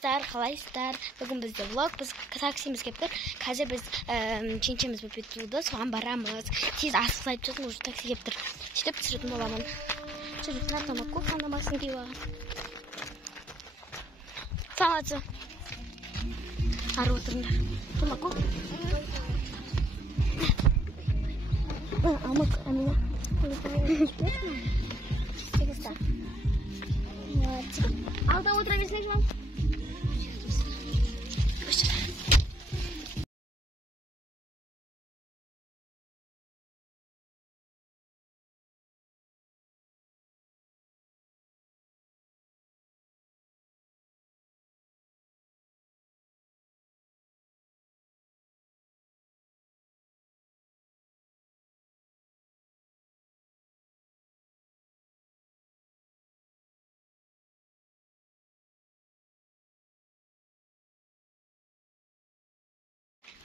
Қалайсыздар? Бүгін бізде влог, біз таксиміз кеп тұр. Қазір біз шеншеміз болып етілді, соған барамыз. Тез асық айтып жатыр, уже такси кеп тұр. Сөйтіп түсіретін боламын. Жүретін атамаку, қандамасын кей оған. Салатсы. Ары отырыңдар. Тамаку. Амык, Амина. Сегізді. Алда отыра берсек мам.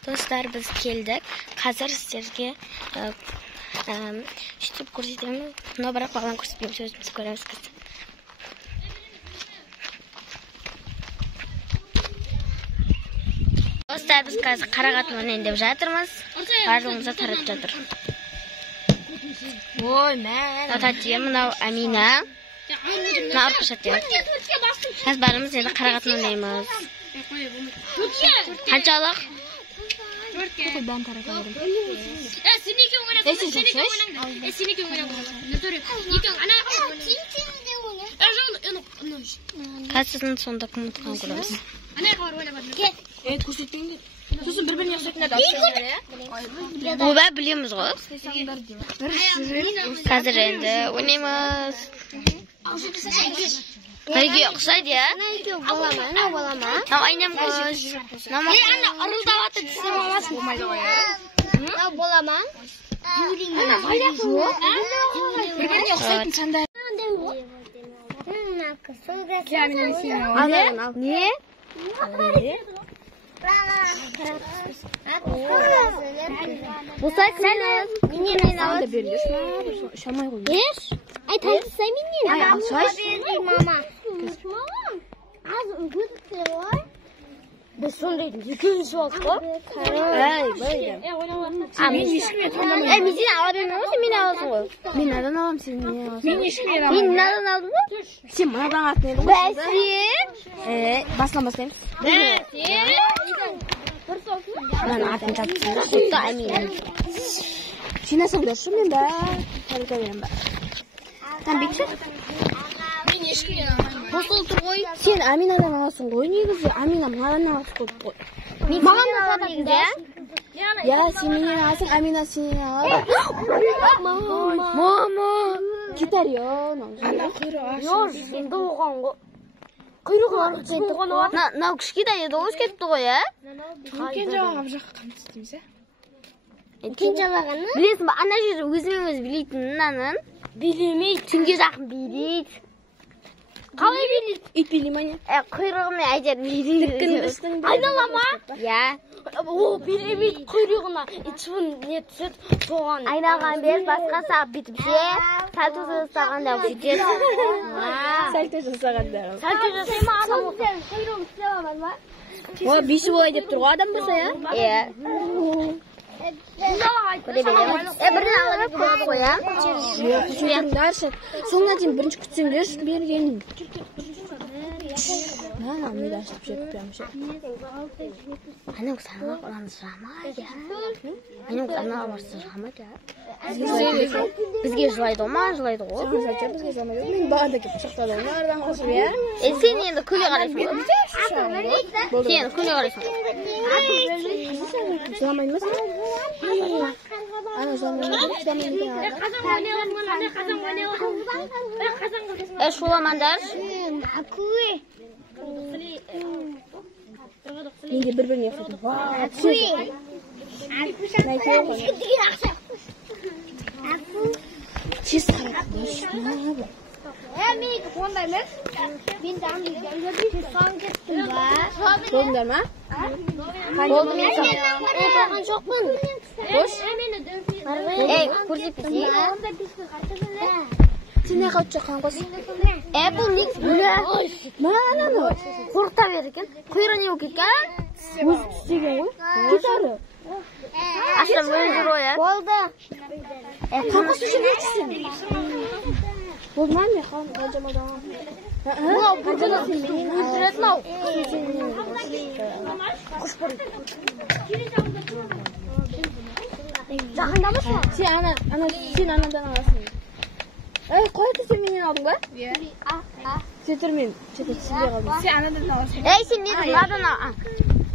Dostlar, biz keldik. Қазір сіздерге сөйтіп көрсетеміз. Но бірақ баланы көрсетпейміз, өзіміз көреміз қазір. Dostlar, біз қазір қарағатын өнендеп жатырмыз. Барлығымызға таратып жатыр. Ой, мән. Тататия, мынау Амина. Мынау Арпашатия. Қазір барымыз енді қарағатын өнейміз. Қаншалық? Ben para koyarım. Kaçsızın sonunda kumutkan kurarız. Evet, kursettiğinde. Susun birbirini yapacaklar da. Bu ben biliyoruz o. Hazır indi. Oynayımız. Hayır yoksaydı ya. Ne bolama. Tam aynam koş. Nama. Anne arılda vatı desem olmaz mı? Ne bolama? Ana hayır yok. Birbirini yoksaydı sen de. Al. Niye? Bu say sen minyen al da veriyorsun. Şamay koy. Yes. Ay tanesi say minyen. Ay al say. Mama. Az ögüt var. Biz sonraydım. Yükümüz var. Ay böyle. Min yeşil tamam. Min alabiliyor musun? Min alsın o. Min nereden alalım seni? Min yeşil alalım. Min nereden aldın? Sen bana da atmayalım. Ben başlamasayım. Ben atın tatlısın. Kutta eminim. Sen nasıl dersin ben de? Harika verim ben. Sen bitir. Min yeşil ya. Bosol koy. Sen Amina'dan alasın koy. Niye kızı? Amina bana alasın koy. Mağan da satayım ya. Ya senin alsın Amina senin al. Mama. 기다려. yor, şimdi oğan go. Kuyruğu çıktığı var. Na kuşki da yedi, hoş gitti o ya. İkinci ağam жаққа қамтыстым ise. İkinci ağanı? Bilirsin mi? Ana jüri özümüz biliyordun nanın. Bilmeydi. Çünkü жақын biliydi. Қалай biliydi? İt bileyim hani. Kuyruğunu acar biliydi. Aynalama. Ya. O bilmeydi kuyruğuna. İçin ne tüt soğan. Aynagan bez başka sağ bitip şey. Salto жасаған da bitip. Salto жасаған da. Salto жасайма адам olsa. Kuyruğunu silemem var. O bir şey olay deyip durgu adam bolsa ya. Iya. Бірін алып қойып қоям. Күтіңдер, соңына дейін бірінші күтсеңдер, бергенін. Мана, мені ашып жетіп бермеші. Анау саңа қоланы сұрамайды ya. Анау саңа барсы сұрамайды ya. Бізге жылайды ма, жылайды ғой. Бізге жылайды. Мен бағанда кеп шықтады. Нардан қосып я. Сен енді күле қарайсың ғой. Сен күле қарайсың ғой. Жыламайды ма сен? Ана жыламайды. Шуламандар. Менде бір-біріне ұқсайды. Чиз қаратылыш. Болдыңдар ма? Болдым мен саған. Болған жоқпын. Қош? Көрсетпесей. Сен не қауып жаққан қос? Бұл негіз біле. Мана. Қорқта бер екен. Құйры не болып кеткен? Өзі түстеген ғой. Кетары. Аштан өлі жүр ғой, болды. Қанқос үшін кетсің? Болды ма мен қанжамалдаған? Бұл өздіретін ау. Жақындамашы. Сен анадан аласың. Қойды сен менен алдың ба? Сен тұр мен түсінбей қалдым. Сен анадан аласың. Сен недің анадан ал.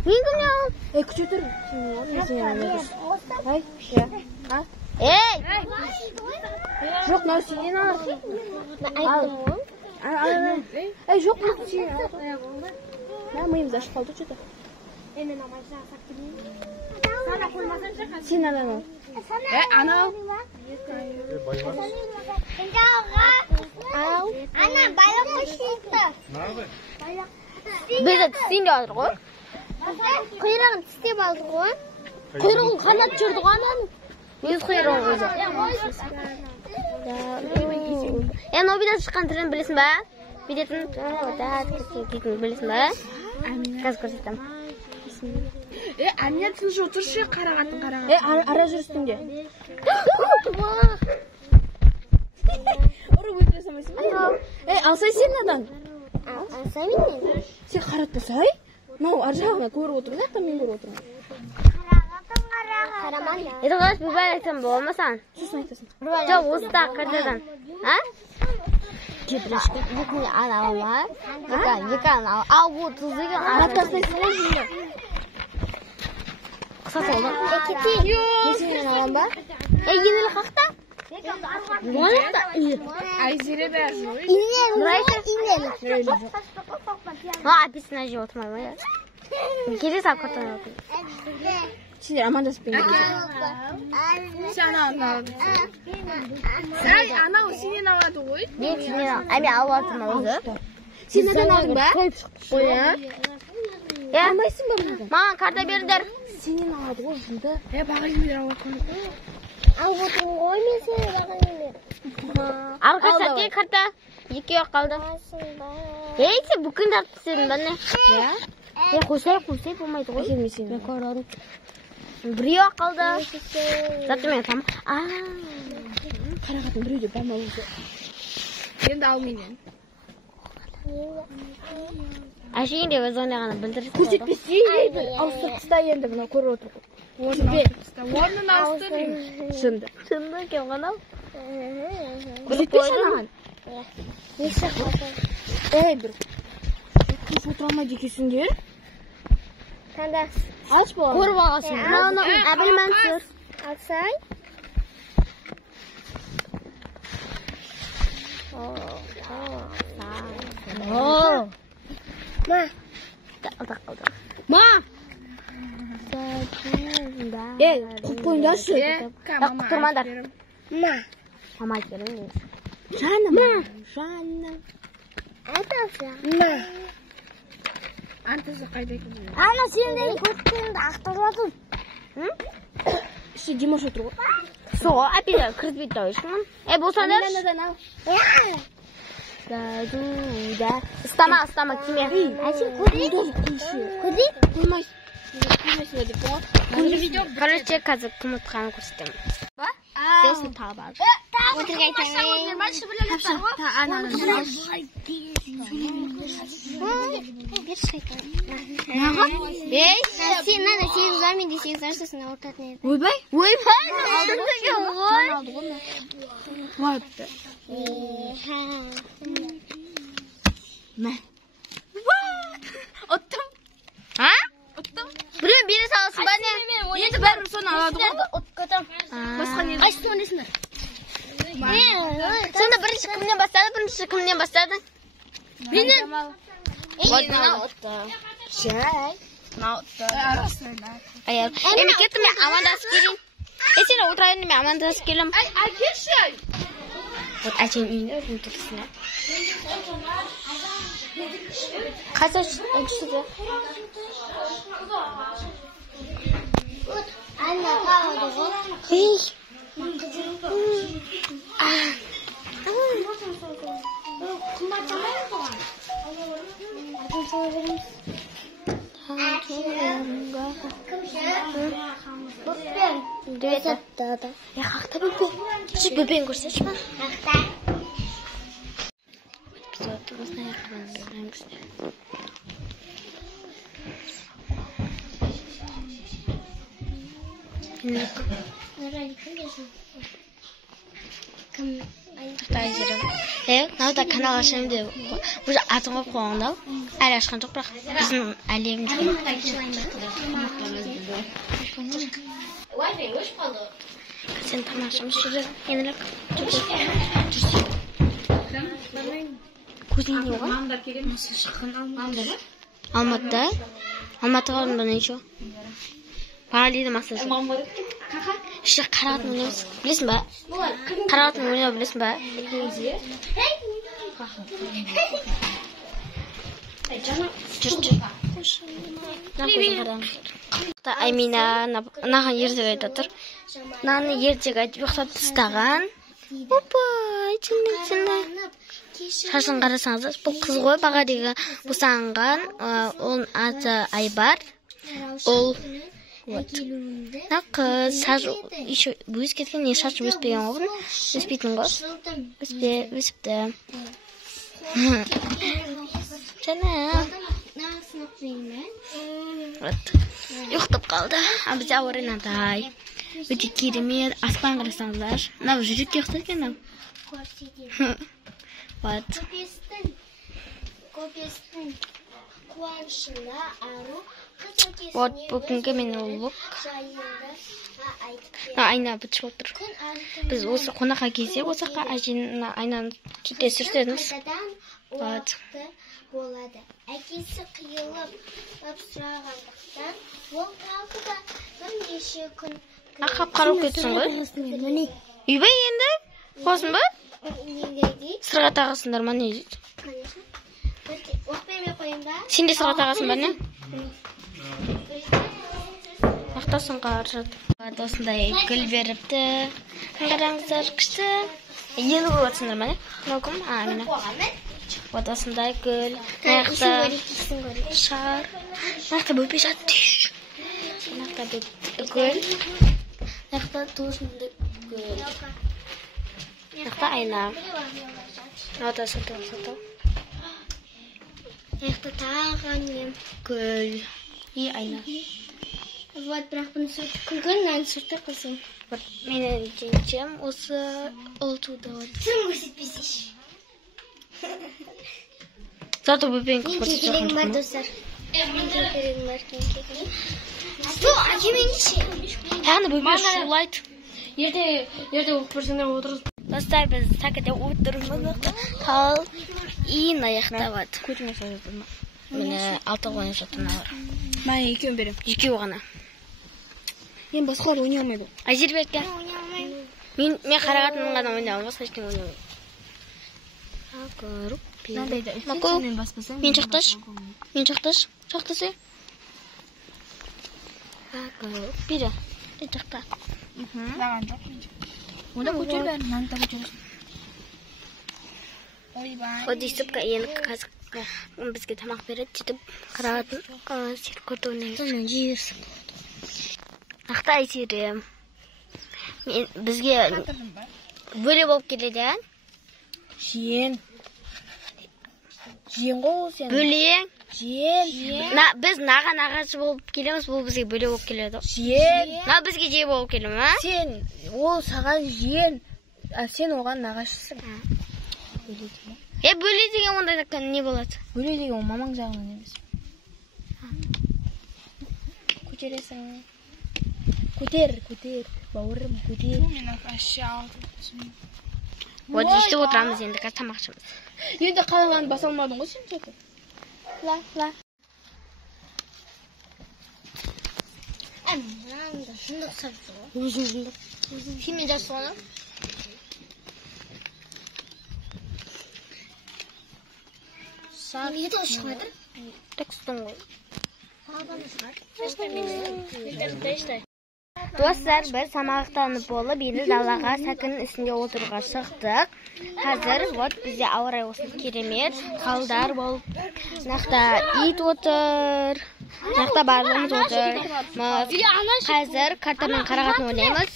Мен кімнен алдым? Күте тұр. Сен анадан жоқ, мынау сенен аласың. Жоқ, мынау сенен аласың. Миымыз ашып қалды что-то. Сен анадан ал. Анау. Ана, байлап қойшылықты. Бізді тістен де алдыр ғой. Құйрығын тістеп алдыр ғой. Құйрығын қанат жүрді ғой ананың. Өз құйрығын өзі. Обидан шыққан түрін білесің ба? Бидетін білесің ба? Қазір көрсеттім. Әне тыныш отыршы, қарағатын. Ара жүр үстінде. Ұрып өлтіре самайсың ба? Алсай сен надан? Алсай менен? Сен қаратпасай? Мынау ар жағына көріп отырмын, ақтан мен көріп отырмын. Қыз бұбай айтсам болмасан? Сосын айтасың. Жоқ, осы да қырдадан. Кепірішкі. Екі анау ма? Екі анау. Ал бұл тұздығы Аратасайсың ғой жында. Қысас олды. Кетейін. Сенен алам ба? Енелі қақта? Айзере бәрі ғой. Инелі. Апесіне жеп отырмай ма я? Келес алып қыртан өтін. Сендер амандасып бен бересің. Сен анау. Анау сенен алады ғой. Мен сенен ал. Әме алып алдым өзі. Сен надан алдың ба? Қой, Алмайсың ба мұнадан? Маған карта бердер. Сенен алады ғой жынды. Бағайымдер алып Алып отырмын ғой мен сені бағайымдер. Арқа сәтте карта. Екеуі қалды. Сен бүкін тартып істедің ба не? Қойсай болмайды ғой. Мен көрадым. Біреуі қалды. Заты мен там. Қарағатын біреуде бама өзі. Енді ал менен. Әшейінде өз ойнағаны білдіріп көрсетпесей, ауыстырып тыста енді мына көріп отырып. Орнын ауыстыр. Жынды. Жынды кем ғанау. Көрсетпесей маған. Бір. Көз отыра алмайды екесіңдер. Қанда. Ач болам. Көріп алғасың. Әбіл мәнсір. Алсай. Ма. Ма. Қойындаршы. Құтырмандар. Ма. Мама керім. Жаным. Жаным. Айтасы. Ма. Антасы қайда екен? Ана сендей көткенді ақтырладың. Іші Димаш отыр ғой. Соға әпелі кіртпейді ау ешкімін. Болсандар. Ұстама, кеме. Әсен көдей? Қоймайсың. Короче, қазір кім ұтқанын көрсетемін. Деусін тағы бар. Өтірік айтамын. Сен нана 8 мен де 8 аршысына ортатын еді. Ойбай? Лапты. Мә. Оттым. Оттым. Біреу бере саласың ба не? Енді бәрі соны алады ғой. Откөтім. Басқа не? Қайсың онесіңдер? Сонда бірінші кімнен бастады? Менен. Мына отты. Жай. Мына отты. Арасында. Мен кеттім мен амандасып келейін. Сен отырайын мен амандасып келем. Келші. Вот әчен үйінде өзім тұрсың. Қазір өтшіде. Анна қалды ғой. 야, 각다 볼게. 집 볼펜 걸 쓰지 마. 각다. Науда каналга шимде уже атыңа қоңдау. Әлі ашқан жоқ бірақ біздің әлемде. Сен тамашамыз жүрді. Енілік. Көзің не оған? Алматыда? Алматыға орында не жоқ? Параллельді массаж. Іште қарағатын ойнаймыз. Білесің ба? Қарағатын ойнау білесің ба? Аймина наған ертегі айтып тұр. Наны ертегі айтып ұйықтап тастаған. Опа, айтсында. Шашын қарасаңыз, бұл қыз ғой, баға деген босанған. Оның аты Айбар. Ол қыз шаш өсіп кеткен, не шашы өспеген ғой? Өспейтін ғой? Өсіпті. Жаңа. Ұйықтап қалды. Бізде ауа райы мынадай. Өте керемет. Аспан қарасаңыздар. Мынау жүрекке ұйықтайды екен. Вот. Вот бүгінгі мен ұлық. Айна бітшіп отыр. Біз осы қонаққа келсе, осықа әжен айнаны кете сүртедіңіз. Вот. Әкесі қиылып сұрағандықтан, ол тағы да бірнеше күн... Ақап қарау кетсің ғой? Үйбай енді? Қосын ба? Сырға тағысындар ма не дейді? Сен де сырға тағасын ба не? Ақтасын қаржат. Осындай гүл беріпті. Қараңыздар күшті. Ені болып атсындар ма не? Құнау Амина. Вот осындай гүл. Наяқта шар. Наяқта бөпе жатты. Наяқта гүл. Наяқта туысынды гүл. Наяқта айна. Вот осындай. Наяқта таған гүл. И айна. Вот, бірақ бұны сұрты. Күн нән сұрты қылсын. Вот, менің жеңчем осы ол туды. Сен көрсетпесеш. Зато бөпен көрсетіп керегім бар, достар. Керегім бар, Бұл, әкемен ше. Яғны бөпен шулайды. Ерде оқып бірсіңдер отырыз. Достар, біз сәкіде отырмыз. Тал и наяқта бады. Көтіме сәледі ма? Мені 6 ойын жаттың алыр. Мен екеуін берем. Екеу ғана. Мен басқалар ойнай алмайды. Әзірбекке? Мен қарағатының ғана ойнай алмай, басқа ештен ойнай алмай. Мен шақташ. Мен шақташ. Шақтасы. Бері. Мен шақта. Маған жоқ. Онда көтер бәрін. Наны да көтересің. Вот есіпқа енді қазір бізге тамақ береді. Сөйтіп қарағатын. Сер көрді ойнаймыз. Нақты айтырым. Бізге бөле болып келеді. Жиен. Жиен ғой сен. Бөлең. Жиен. Біз наған ағашы болып келеміз, бұл бізге бөле болып келеді. Жиен. Бізге же болып келем, а? Сен, ол саған жиен. Сен оған нағашысың. Бөле деген онда не болады? Бөле деген ол мамаң жағынан емес. Көтересің. Көтер. Бауырым, көтер. Вот ешті отырамыз енді, қазір тамақшымыз. Енді қалғанын баса алмадың ғой сен сөйті? Ла. Әмінді, жындық сарсы ғой. Өзің жындық. Кемен жарсы ғана? Сар. Еді ұшқады? Тек сұтын ғой. Dostlar, biz samaqtanib bo'lib, endi dalaga sakin üstünde o'tirga chiqdik. Hozir вот bizga avray olsun keremet, qaldar bo'lib, naqta it o'tir, naqta barlimiz o'tir. Hozir kartadan qarag'atni o'ynaymiz.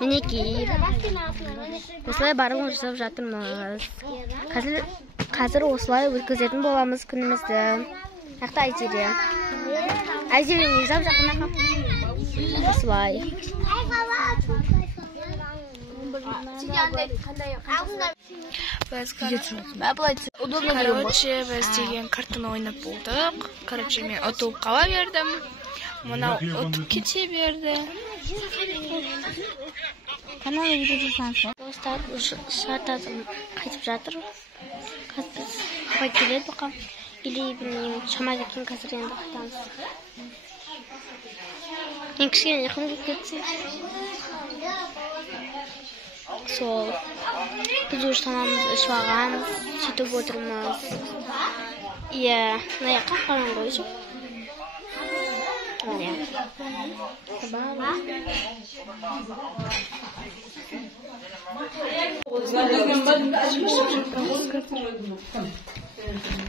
Miniki. Bizlar barlimiz o'tirib жатырмыз. Hozir o'slay o'tkazатын bo'lamiz kunimizni. Naqta aytdi. Aytdi, nizam yaqinaqa. Slay. Короче, biz degan kartani o'ynab bo'ldik. Короче, men o'tib qala berdim. Mana o'tib ketaverdi. Qanaqa videosansiz? Do'stlar, shartadan qaytib жатыр. Biz hava keladi baqa. Или bilmayman, shamaga kim kasir endi qaytamiz. Kichkina yaqin ketdi. Sol. Biz уже tamamız ish olganmiz, sutib o'tiramiz. Iya, nima qilgan qo'yish? Mana.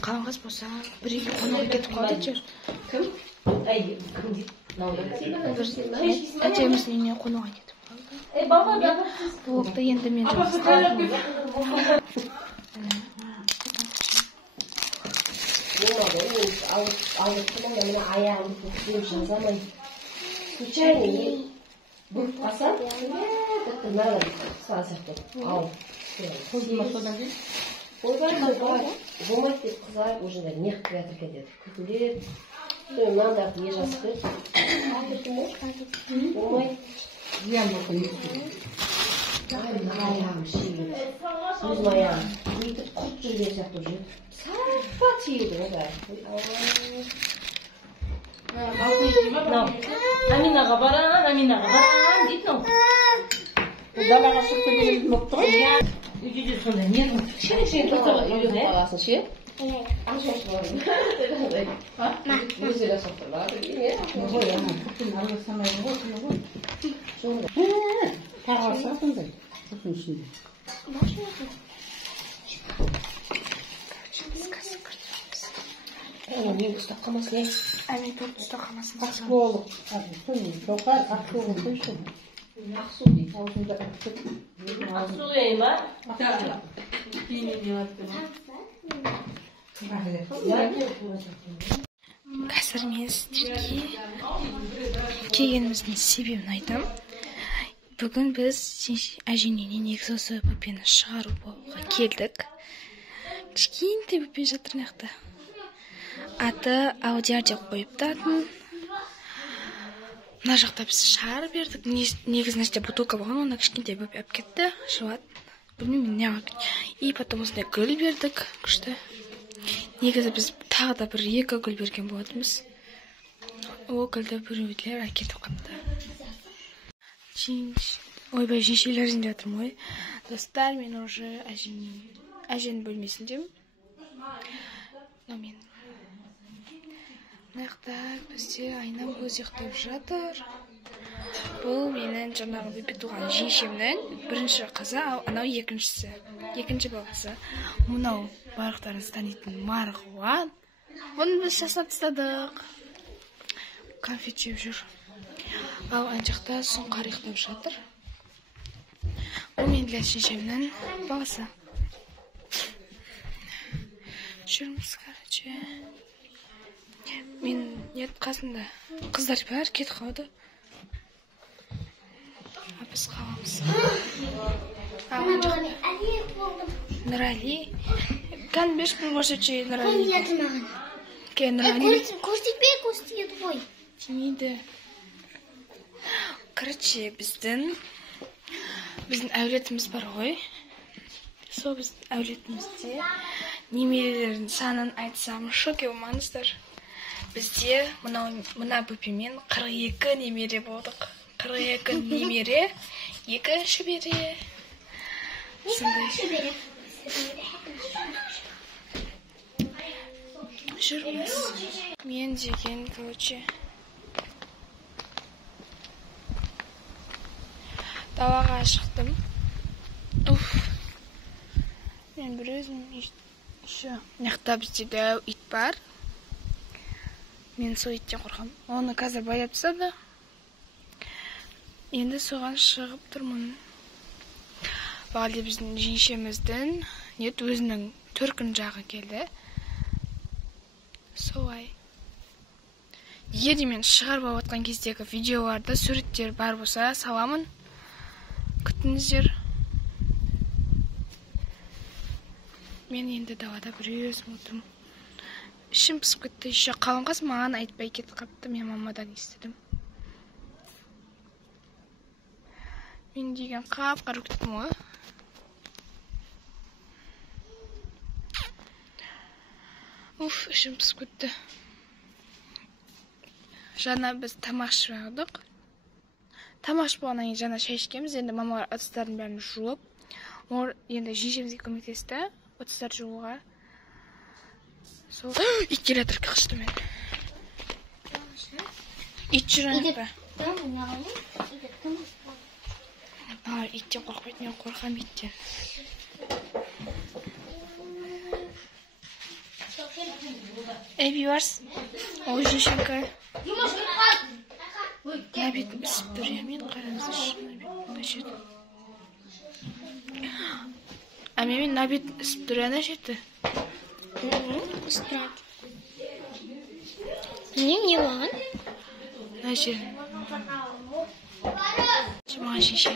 Qanqas bo'lsa, biriga qo'noq ketib qoldi-chi. Kim? Ay, kim deydi? Acemizning qo'nog'i ketib qoldi. Bu vaqtda endi men Болмайды деп қызарып, уже неғып келатыр екен деді. Күтіледі. Мынандай не жазып берді. Болмайды. Аяғым шиіледі. Өзім аяғым. Өйтіп құрт жүрген сияқты уже. Сапа тиеді ғой бәрі. Аминаға барам дейді мынау. Далаға шығып келген болып тұр. Үйде сонда не кішкене тұрса үйде қаласың ше? Өзі де соқтырлар. Тағасы сондай. Соқтың ішінде. Мен ұстап қалмасын е? Әне төрт ұстап қалмасын. Ақболық. Жоқар ақболық қойшы. Ақсу дейді. Ақсу дейін ба? Қазір мен сіздерге келгеніміздің себебін айтам. Бүгін біз әжененен экзосы бөпені шығаруға келдік. Кішкентай бөпе жатыр мықты. Аты Аудиар деп қойыпты атын. Мына жақта біз шығарып бердік. Негізінде іште бутылка болған, оны кішкентай бөпе алып кетті. Жуат. Білмеймін не алып. И потом осындай гүл бердік. Күшті. Негізі біз тағы да бір екі гүл берген болатынбыз. Ол гүлді біреулер әкетіп қалды. Ойбай, жеңшелерін де жатырмын ғой. Достар, мен уже әженің бөлмесіндемін. Мен мынақта бізде айнам көз ұйықтап жатыр. Бұл менің жаңағы бөпе туған жеңшемнің бірінші қызы, анау екіншісі. Екінші баласы. Мынау барлықтарыңыз танитын Марғуан. Бұны біз жасап тастадық. Конфет жеп жүр. Ал ана жақта сұңқар ұйықтап жатыр. Бұл менің жеңшемнің баласы. Жүрміз, короче. Мен нет қасында қыздар бар, кетіп қалды. Біз қаламыз. Нұрали. Кән беш бұл көрсетші Нұрали. Кән Нұрали. Көрсетпей ғой. Тимейді. Короче, біздің әулетіміз бар ғой. Сол біздің әулетімізде немерелердің санын айтсам, шок болмаңыздар. Бізде мына бөпемен 42 немере болдық. 42 немере, 2 шөбере. Сондай. Жүрміз. Мен деген, короче. Далаға шықтым. Уф. Мен бір өзім еще мақта бізде ит бар. Мен сол иттен қорқам. Оны қазір байлап тастады. Енді соған шығып тұрмын. Бағалде біздің жеңшеміздің өзінің төркін жағы келді. Солай. Егер де мен шығарып алып жатқан кездегі видеоларда суреттер бар болса, саламын. Күтіңіздер. Мен енді далада бір өзім отырмын. Ішім пысып кетті. Еще қалың қыз маған айтпай кетіп қапты. Мен мамадан естідім. Мен деген қап-қара күттім ғой. Уф, ішім пысып кетті. Жаңа біз тамақ ішіп алдық. Тамақ ішіп болғаннан кейін жаңа шай ішкенбіз. Енді мамалар ыдыстардың бәрін жуып, енді жеңшемізге көмектесті ыдыстар жууға. Сол ит келе жатыр, қашты мен. Ит жүр ба? Иттен қорқпайды, мен қорқам иттен. Viewers, ол жеңшемка. Набетін пісіп тұр, мен қараңызшы. Мен набетін пісіп тұр, әне жетті? Үстірат. Не оған? Нәжер. Маған шеше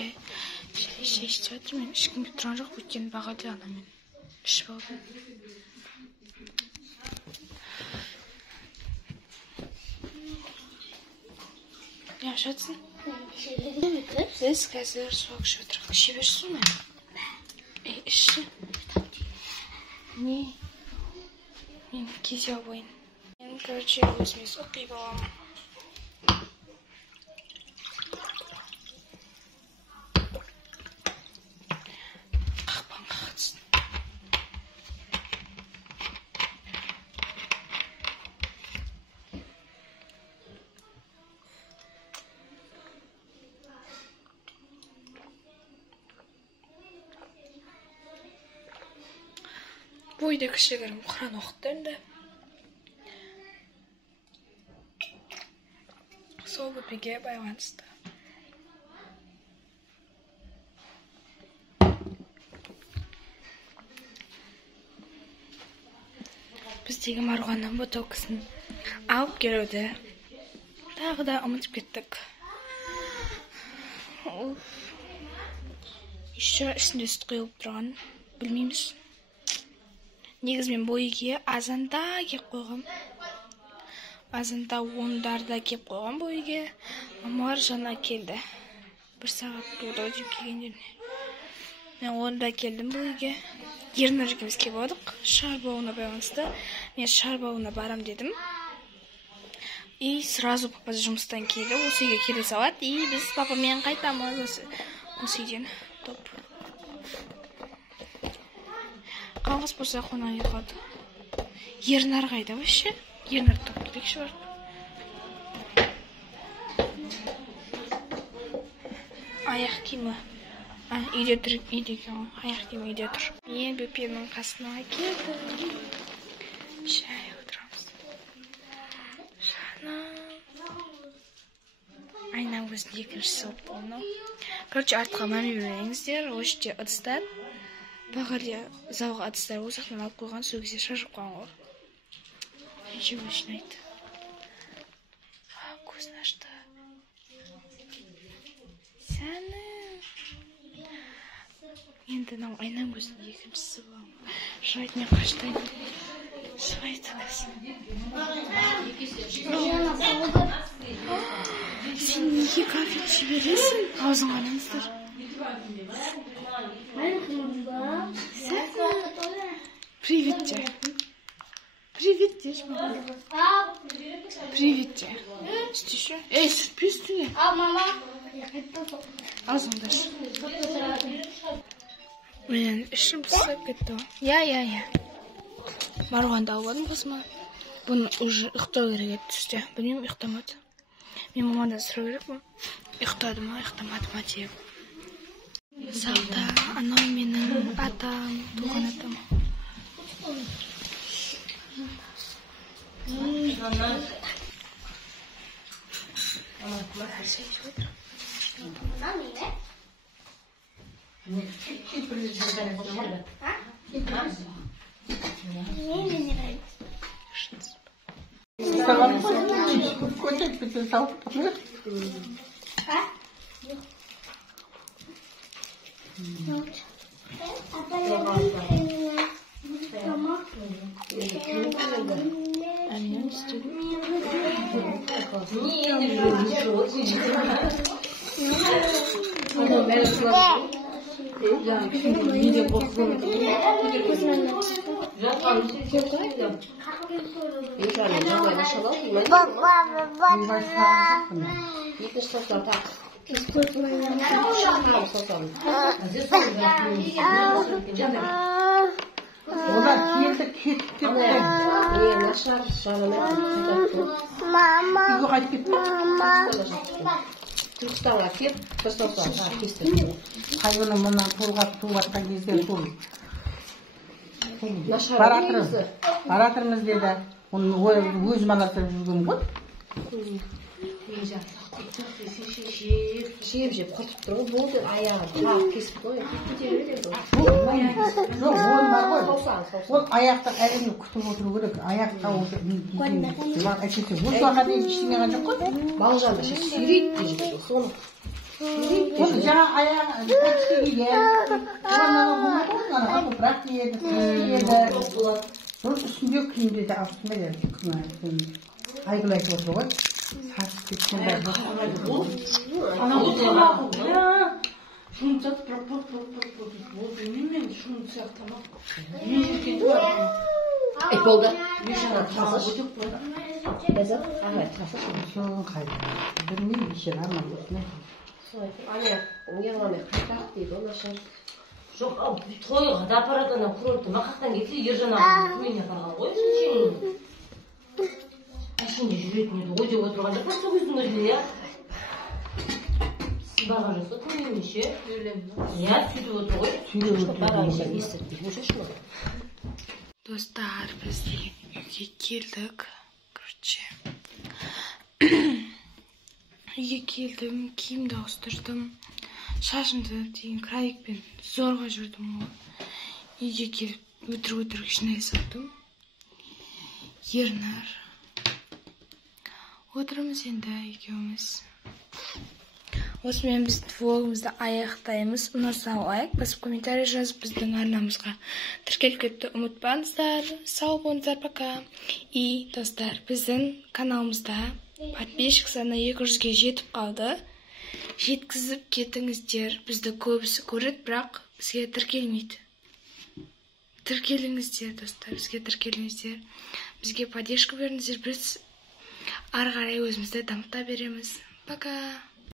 ішті жатыр, мен ішкімге тұрған жоқ, өткен бағады ана мен ішіп алдым. Ne yaşadsın? Siz қазір soğuk şu oturup işebilirsin mi? İşte. Ne? Ben geziyor boyun. Ben короче өзіміз оқи боламын. Қақпан қағытсын. Бойда кішігірім Құран оқытты енді. Сол бөпеге байланысты. Біздегі марғанның бутылкасын алып келуді. Тағы да ұмытып кеттік. Еще ішінде сүт құйылып тұрған. Білмейміз. Негізмен бойге азанда кеп қойғам. Азанда ондарда кеп қойғам бойге. Мамалар жаңа келді. Бір сағат болды деп келгендеріне. Мен онда келдім бойге. Ернар екеуміз кеп алдық. Шарбауына байланысты. Мен шарбауына барам дедім. И сразу папа жұмыстан келді. Осы үйге келе салады. И біз папамен қайтамыз осы үйден. Топ. Қалғыс болса қонақ қалды. Ернар қайда вообще? Ернар топ керекші бар. Аяқ киімі. Үйде тұр, үйде екен. Аяқ киімі үйде тұр. Мен бөпенің қасына келдім. Шай отырамыз. Айнам өзінде екінші сылып болны. Короче, артқа мәмі білмеңіздер. Ол жерде ыдыстар. Бағалия залға ыдыстар осақтан алып қойған, сол кезде шашып қойған ғой. Неше үшін айтты. Көзін ашты. Сәні. Енді айнам өзінде екіншісі болам. Жайды мен қаштайын. Шайды көзін. Сен неге кафе іше бересің? Аузың қанаңыздар. Привет, Джей. Привет, Джей. Привет, Джей. Что? Эй, спишь? Мама. Ağzımda. Мен ішім пысып кетті. Я. Барғанда албадым қасыма. Бұны уже ұйықтау керек еді түсте. Білмеймін, ұйықтамады. Мен мамадан сұрау керек ма? Ұйықтады ма, ұйықтамады ма деп. Сауда, анау менің атам, туған атам. Onlar ketip Mama. Түркістанға кеп, Түркістанға кестім. Қайғыны мұнан толғап туғатқан кезде сол. Баратырмыз деді. Оны өзім алатырып жүрген ғой. Жеп құртып тұр ғой, болды аяғын тағып кесіп қой. Жоқ, ойын бар ғой. Ол аяқты әрине күтіп отыру керек. Аяққа отырып әкетсе, бұл жаға дейін ештеңе жоқ қой. Балжанды сүйрейді дейді, соны. Ол жаңа аяғы тәтіске келген. Бірақ еді, сол үстінде күнде де ауыстырмайды. Айгүл айтып отыр ғой. Сатып кеткенде ана отырмақ шunu satıp bırak bilmiyorum şunu saklamak oldu yaşanan tasış evet tasış şunun kaydı bilmiyorum bir şey anlamadım ne anne uyanmaya kalkak deydi ona şey жоқ тойға да апарады ана курортта мақақтан кетсе ержан ағаның көмегіне апарған ғой әшейінде жүретін еді ғой деп отырған жоқ па сол кездің өзінде иә баға жасқа көмегіне ше иә сөйтіп отыр ғой достар біз үйге келдік короче үйге келдім киімді ауыстырдым шашымды дейін краекпен зорға жүрдім ғой үйге келіп өтірік жинай салдым Ернар отырмыз енді екеуміз осымен біз влогымызды аяқтаймыз ұнаса лайк басып комментарий жазып біздің арнамызға тіркеліп кетті ұмытпаңыздар сау болыңыздар пока и достар біздің каналымызда подписчик саны 200-ге жетіп қалды жеткізіп кетіңіздер бізді көбісі көреді бірақ бізге тіркелмейді тіркеліңіздер достар бізге тіркеліңіздер бізге поддержка беріңіздер біз ары қарай өзімізді дамыта береміз пока